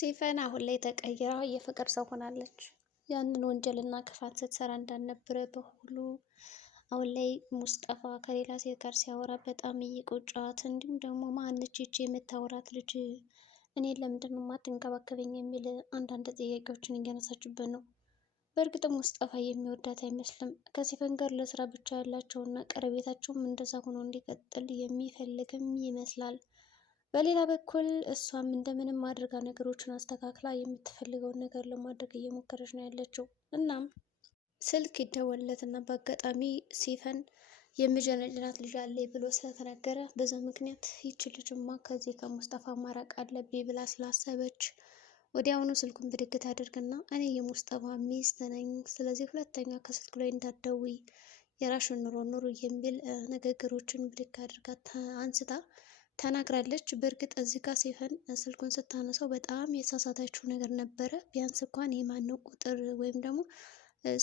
ሲፈን አሁን ላይ ተቀይራ የፍቅር ሰው ሆናለች። ያንን ወንጀልና ክፋት ስትሰራ እንዳልነበረ በሁሉ አሁን ላይ ሙስጠፋ ከሌላ ሴት ጋር ሲያወራ በጣም እየቆጫት፣ እንዲሁም ደግሞ ማነች ይቺ የምታወራት ልጅ እኔን ለምንድን ነው የማትንከባከበኝ የሚል አንዳንድ ጥያቄዎችን እያነሳችበት ነው። በእርግጥም ሙስጠፋ የሚወዳት አይመስልም። ከሲፈን ጋር ለስራ ብቻ ያላቸውና ቀረቤታቸውም እንደዛ ሆኖ እንዲቀጥል የሚፈልግም ይመስላል። በሌላ በኩል እሷም እንደምንም አድርጋ ነገሮችን አስተካክላ የምትፈልገውን ነገር ለማድረግ እየሞከረች ነው ያለችው። እናም ስልክ ይደወልለት እና በአጋጣሚ ሲፈን የምጀነጅናት ልጅ አለ ብሎ ስለተናገረ በዛ ምክንያት ይች ልጅማ ከዚህ ከሙስጠፋ ማራቅ አለብኝ ብላ ስላሰበች ወዲያውኑ ስልኩን ብድግ ታደርግና እኔ የሙስጠፋ ሚስት ነኝ፣ ስለዚህ ሁለተኛ ከስልኩ ላይ እንዳትደውይ፣ የራሽን ኑሮ ኑሩ የሚል ንግግሮችን ብድግ አድርጋ አንስታ ተናግራለች። በእርግጥ እዚህ ጋር ሲፈን ስልኩን ስታነሳው በጣም የተሳሳተችው ነገር ነበረ። ቢያንስ እንኳን የማነው ቁጥር ወይም ደግሞ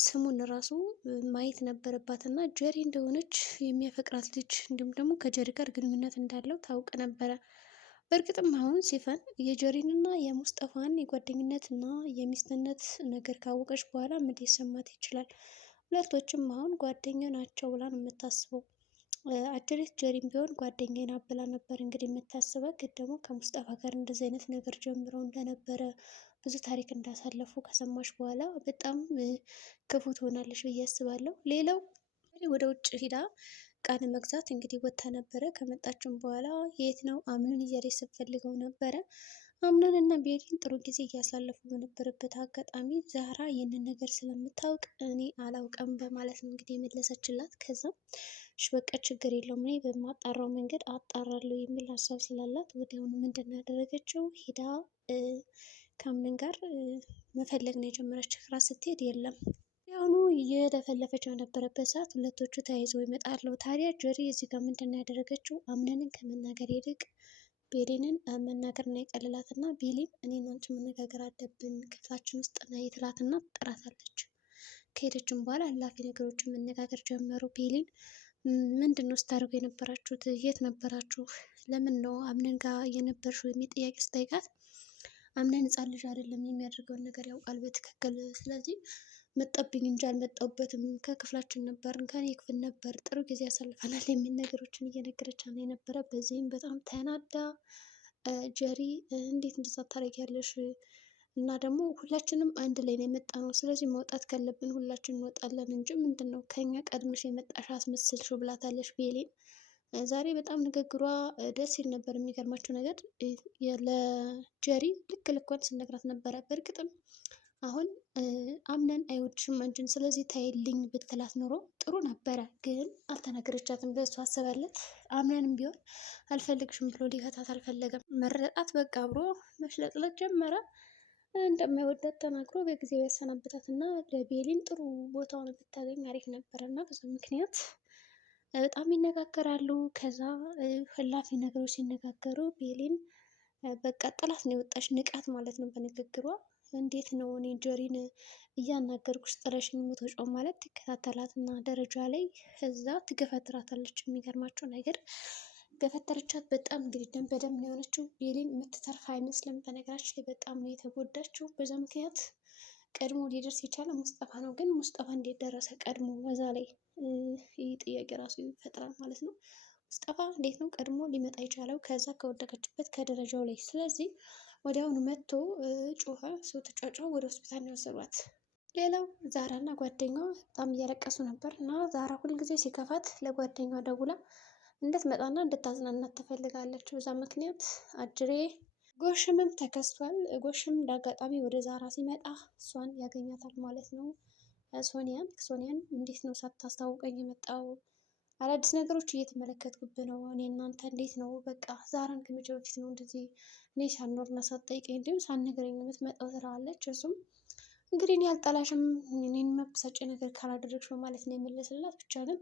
ስሙን ራሱ ማየት ነበረባት እና ጀሪ እንደሆነች የሚያፈቅራት ልጅ እንዲሁም ደግሞ ከጀሪ ጋር ግንኙነት እንዳለው ታውቅ ነበረ። በእርግጥም አሁን ሲፈን የጀሪንና የሙስጠፋን የጓደኝነት እና የሚስትነት ነገር ካወቀች በኋላ ምን ሊሰማት ይችላል? ሁለቶችም አሁን ጓደኛ ናቸው ብላ ነው የምታስበው። አጀሬት ጀሪም ቢሆን ጓደኛዬ ናት ብላ ነበር እንግዲህ የምታስበው። ግን ደግሞ ከሙስጠፋ ጋር እንደዚህ አይነት ነገር ጀምረው እንደነበረ ብዙ ታሪክ እንዳሳለፉ ከሰማች በኋላ በጣም ክፉ ትሆናለች ብዬ አስባለሁ። ሌላው ወደ ውጭ ሂዳ እቃ ለመግዛት እንግዲህ ወጥታ ነበረ። ከመጣችም በኋላ የት ነው አምኑን እያለች ስትፈልገው ነበረ። አምናን እና ቤሊን ጥሩ ጊዜ እያሳለፉ በነበረበት አጋጣሚ ዛራ ይህንን ነገር ስለምታውቅ እኔ አላውቅም በማለት ነው እንግዲህ የመለሰችላት። ከዛም እሺ በቃ ችግር የለውም እኔ በማጣራው መንገድ አጣራለሁ የሚል ሀሳብ ስላላት ወዲያውኑ ምንድን ነው ያደረገችው? ሂዳ ከአምነን ጋር መፈለግ ነው የጀመረች። ክላስ ስትሄድ የለም። ያሁኑ እየተፈለፈች በነበረበት ሰዓት ሁለቶቹ ተያይዘው ይመጣሉ። ታዲያ ጀሪ እዚህ ጋር ምንድን ነው ያደረገችው? አምነንን ከመናገር ይልቅ ቤሊንን መናገር ነው የቀልላት እና ቤሊን እኔና አንቺ መነጋገር አለብን ክፍላችን ውስጥ ና የትላትና ትጠራታለች። ከሄደችም በኋላ አላፊ ነገሮችን መነጋገር ጀመሩ። ቤሊን ምንድን ነው ስታደርጉ የነበራችሁት? የት ነበራችሁ? ለምን ነው አምነን ጋር የነበርሽው የሚል ጥያቄ ስጠይቃት አምነን ህፃን ልጅ አይደለም የሚያደርገውን ነገር ያውቃል በትክክል። ስለዚህ መጣብኝ እንጂ አልመጣሁበትም፣ ከክፍላችን ነበርን፣ ከኔ ክፍል ነበር፣ ጥሩ ጊዜ ያሳልፈናል የሚል ነገሮችን እየነገረች ነው የነበረ። በዚህም በጣም ተናዳ ጀሪ እንዴት እንደዛ ታደርጊያለሽ? እና ደግሞ ሁላችንም አንድ ላይ ነው የመጣ ነው፣ ስለዚህ መውጣት ካለብን ሁላችን እንወጣለን እንጂ ምንድን ነው ከኛ ቀድመሽ የመጣሽ አስመስልሽው ብላታለች ቤሊን። ዛሬ በጣም ንግግሯ ደስ ይል ነበር። የሚገርማቸው ነገር ለጀሪ ልክ ልኳን ስነግራት ነበረ። በእርግጥም አሁን አምነን አይወድሽም አንቺን፣ ስለዚህ ታይልኝ ብትላት ኖሮ ጥሩ ነበረ። ግን አልተናገረቻትም። ለእሱ አሰባለት። አምነንም ቢሆን አልፈልግሽም ብሎ ሊፈታት አልፈለገም። መረጣት በቃ አብሮ መሽለጥለጥ ጀመረ። እንደማይወዳት ተናግሮ በጊዜው ያሰናብታት እና ለቤሊን ጥሩ ቦታውን ብታገኝ አሪፍ ነበረ እና በዛ ምክንያት በጣም ይነጋገራሉ። ከዛ ህላፊ ነገሮች ሲነጋገሩ ቤሊን በቃ ጥላት ነው የወጣች፣ ንቃት ማለት ነው በንግግሯ። እንዴት ነው እኔ ጀሪን እያናገርኩሽ ጥለሽኝ የምትወጪው ማለት ትከታተላት እና ደረጃ ላይ እዛ ትገፈትራታለች። የሚገርማቸው ነገር ገፈተረቻት። በጣም እንግዲህ ደም በደም ነው የሆነችው። ቤሊን የምትተርፍ አይመስልም። በነገራችን ላይ በጣም ነው የተጎዳችው። በዛ ምክንያት ቀድሞ ሊደርስ የቻለ ሙስጠፋ ነው። ግን ሙስጠፋ እንዴት ደረሰ ቀድሞ? በዛ ላይ ይህ ጥያቄ ራሱ ይፈጥራል ማለት ነው። ሙስጠፋ እንዴት ነው ቀድሞ ሊመጣ የቻለው ከዛ ከወደቀችበት ከደረጃው ላይ? ስለዚህ ወዲያውኑ መጥቶ ጮኸ። ሰው ተጫጫው፣ ወደ ሆስፒታል ነው የወሰዷት። ሌላው ዛራ እና ጓደኛዋ በጣም እያለቀሱ ነበር እና ዛራ ሁልጊዜ ሲከፋት ለጓደኛዋ ደውላ እንድትመጣና እንድታዝናናት ትፈልጋለች። በዛ ምክንያት አጅሬ ጎሽምም ተከስቷል። ጎሽም እንዳጋጣሚ ወደ ዛራ ሲመጣ እሷን ያገኛታል ማለት ነው። ሶኒያን እንዴት ነው ሳታስታውቀኝ የመጣው? አዳዲስ ነገሮች እየተመለከትኩብህ ነው። እኔ እናንተ እንዴት ነው? በቃ ዛራን ከመቼ በፊት ነው እንደዚህ እኔ ሳልኖርና ሳትጠይቀኝ እንዲሁም ሳትነግረኝ የምትመጣው ትለዋለች። እሱም እንግዲህ እኔ አልጠላሽም፣ እኔን መብሳጭ ነገር ካላደረግሽ በማለት ነው የመለስላት። ብቻ ግን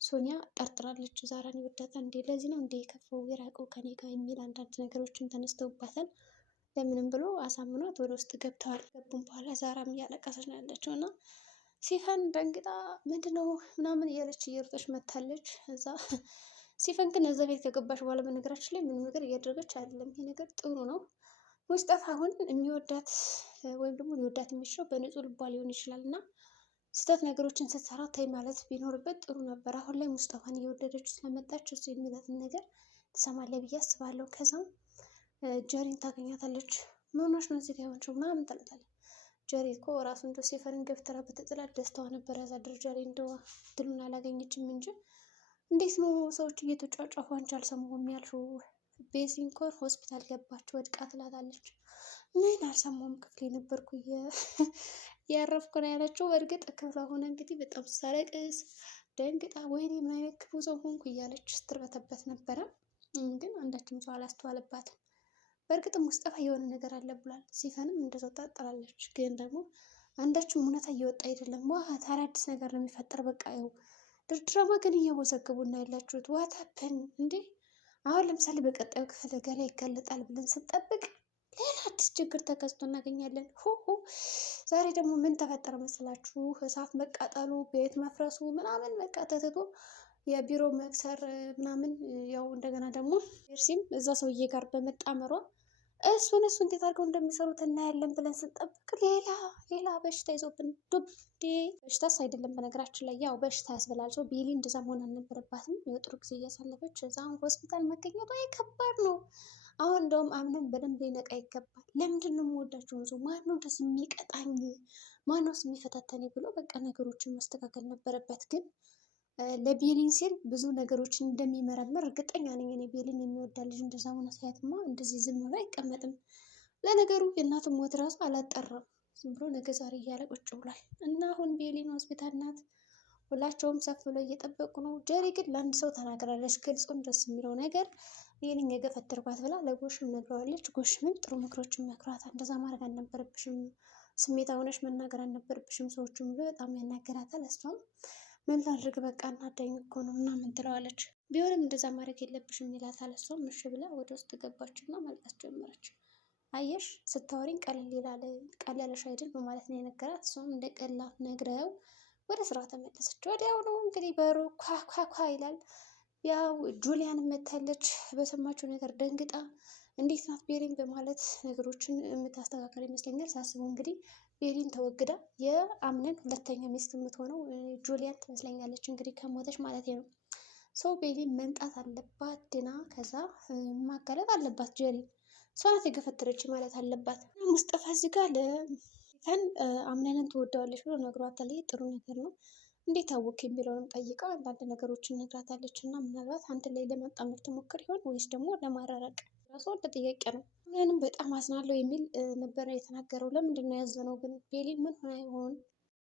ሶኒያ ጠርጥራለች። ዛራን ይወዳታል እንዴ? ለዚህ ነው እንዴ የከፋው የራቀው ከኔ ጋር የሚል አንዳንድ ነገሮችን ተነስተውባታል። ለምንም ብሎ አሳምኗት ወደ ውስጥ ገብተዋል። ገቡም በኋላ ዛራም እያለቀሰች ነው ያለችው እና ሲፈን ደንግጣ ምንድነው ምናምን እያለች እየሮጠች መታለች። እዛ ሲፈን ግን እዛ ቤት ከገባች በኋላ በነገራችን ላይ ምንም ነገር እያደረገች አይደለም። ይሄ ነገር ጥሩ ነው። ሙስጠፋ አሁን የሚወዳት ወይም ደግሞ ሊወዳት የሚችለው በንጹህ ልቧ ሊሆን ይችላል እና ስህተት ነገሮችን ስትሰራ ተይ ማለት ቢኖርበት ጥሩ ነበር። አሁን ላይ ሙስጠፋን እየወደደች ስለመጣች እሱ የሚላትን ነገር ትሰማለች ብዬ አስባለሁ። ከዛም ጀሪን ታገኛታለች። ምን ሆነሽ ነው እዚህ ጋ የሆንሽው ምናምን ትላታለች። ጀሪ እኮ ራሱ እንደው ሴፈርን ገፍትራ በተጥላት ደስታዋ ነበር ያሳድር። ጀሪ እንደው ድሉን አላገኘችም እንጂ እንዴት ነው ሰዎች እየተጫጫፉ አንቺ አልሰማሁም ያልሽው? ቤዚ እንኳን ሆስፒታል ገባች ወድቃ ትላታለች። ምን አልሰማሁም ክፍሌ ነበርኩ ያረፍኩ ነው ያለችው። በእርግጥ ክፍሏ ሆነ እንግዲህ በጣም ሳለቅስ ደንግጣ ወይኔ ምን አይነት ክፉ ሰው ሆንኩ እያለች ስትርበተበት ነበረ። ግን አንዳችም ሰው አላስተዋለባትም። በእርግጥ ሙስጠፋ የሆነ ነገር አለ ብሏል። ሲፈንም እንደዛው ታጠራለች። ግን ደግሞ አንዳችም እውነታ እየወጣ አይደለም። ዋ ታዲያ አዲስ ነገር ነው የሚፈጠር። በቃ ይኸው ድራማ ግን እየወዘገቡ እና ያላችሁት ዋታፕን እንዴ! አሁን ለምሳሌ በቀጣዩ ክፍል ገላ ይጋለጣል ብለን ስንጠብቅ ሌላ አዲስ ችግር ተከስቶ እናገኛለን። ሆሆ ዛሬ ደግሞ ምን ተፈጠረ መስላችሁ? እሳት መቃጠሉ፣ ቤት መፍረሱ ምናምን በቃ ተትቶ የቢሮ መክሰር ምናምን ያው እንደገና ደግሞ ኤርሲም እዛ ሰውዬ ጋር በመጣመሯ እሱን እንዴት አድርገው እንደሚሰሩት እናያለን ብለን ስንጠብቅ ሌላ በሽታ ይዞብን ዱብ በሽታስ አይደለም በነገራችን ላይ ያው በሽታ ያስብላል። ሰው ቤሊ እንደዛ መሆን አልነበረባትም። የጥሩ ጊዜ እያሳለፈች እዛም ሆስፒታል መገኘቷ ከባድ ነው። አሁን እንደውም አምነን በደንብ ሊነቃ ይገባል። ለምንድን ነው የምወዳቸውን ሰው ማነው ደስ የሚቀጣኝ ማነውስ የሚፈታተኝ ብሎ በቃ ነገሮችን ማስተካከል ነበረበት። ግን ለቤሊን ሲል ብዙ ነገሮችን እንደሚመረምር እርግጠኛ ነኝ። እኔ ቤሊን የሚወዳ ልጅ እንደዛ ሆነ ሳያትማ እንደዚህ ዝም ብሎ አይቀመጥም። ለነገሩ የእናቱን ሞት ራሱ አላጠራም። ዝም ብሎ ነገ ዛሬ እያለ ቁጭ ብሏል። እና አሁን ቤሊን ሆስፒታል ናት። ሁላቸውም ሰፍ ብለው እየጠበቁ ነው። ጀሪ ግን ለአንድ ሰው ተናግራለች። ግልጹን ደስ የሚለው ነገር ይህንን የገፈተርኳት ብላ ለጎሽም ነግረዋለች። ጎሽምም ጥሩ ምክሮችን መክሯታል። እንደዛ ማድረግ አልነበረብሽም፣ ስሜታ ሆነሽ መናገር አልነበረብሽም ሰዎችም ብሎ በጣም ያናገራታል። እሷም ምን ላድርግ በቃ እናዳኝ እኮ ነው ምናምን ትለዋለች። ቢሆንም እንደዛ ማድረግ የለብሽም ይላታል። እሷም እሺ ብላ ወደ ውስጥ ገባችና ማልቀስ ጀመረች። አየሽ ስታወሪኝ ቀለለሽ አይደል በማለት ነው የነገራት። እሷም እንደ ቀላል ነግረው ወደ ስራ ተመለሰች። ወዲያው ነው እንግዲህ በሩ ኳኳኳ ይላል። ያው ጁሊያን መታለች። በሰማችው ነገር ደንግጣ እንዴት ናት ቤሪን በማለት ነገሮችን የምታስተካከል ይመስለኛል። ሳስበው እንግዲህ ቤሪን ተወግዳ የአምነን ሁለተኛ ሚስት የምትሆነው ጁሊያን ትመስለኛለች። እንግዲህ ከሞተች ማለት ነው። ሰው ቤሪን መምጣት አለባት ድና፣ ከዛ ማጋለጥ አለባት። ጀሪ እሷ ናት የገፈተረች ማለት አለባት። ሙስጠፋ እዚህ ጋር ለፈን አምነንን ትወደዋለች ብሎ ነግሯታል። ይሄ ጥሩ ነገር ነው። እንዴት አወቅ የሚለውንም ጠይቃ አንዳንድ ነገሮችን ነግራታለች። እና ምናልባት አንድ ላይ ለማጣመር ትሞክር ይሆን ወይስ ደግሞ ለማራረቅ ራሱ አንድ ጥያቄ ነው። ምንም በጣም አዝናለሁ የሚል ነበረ የተናገረው። ለምንድን ነው ያዘነው ግን ቤሊን ምን ሆና ይሆን?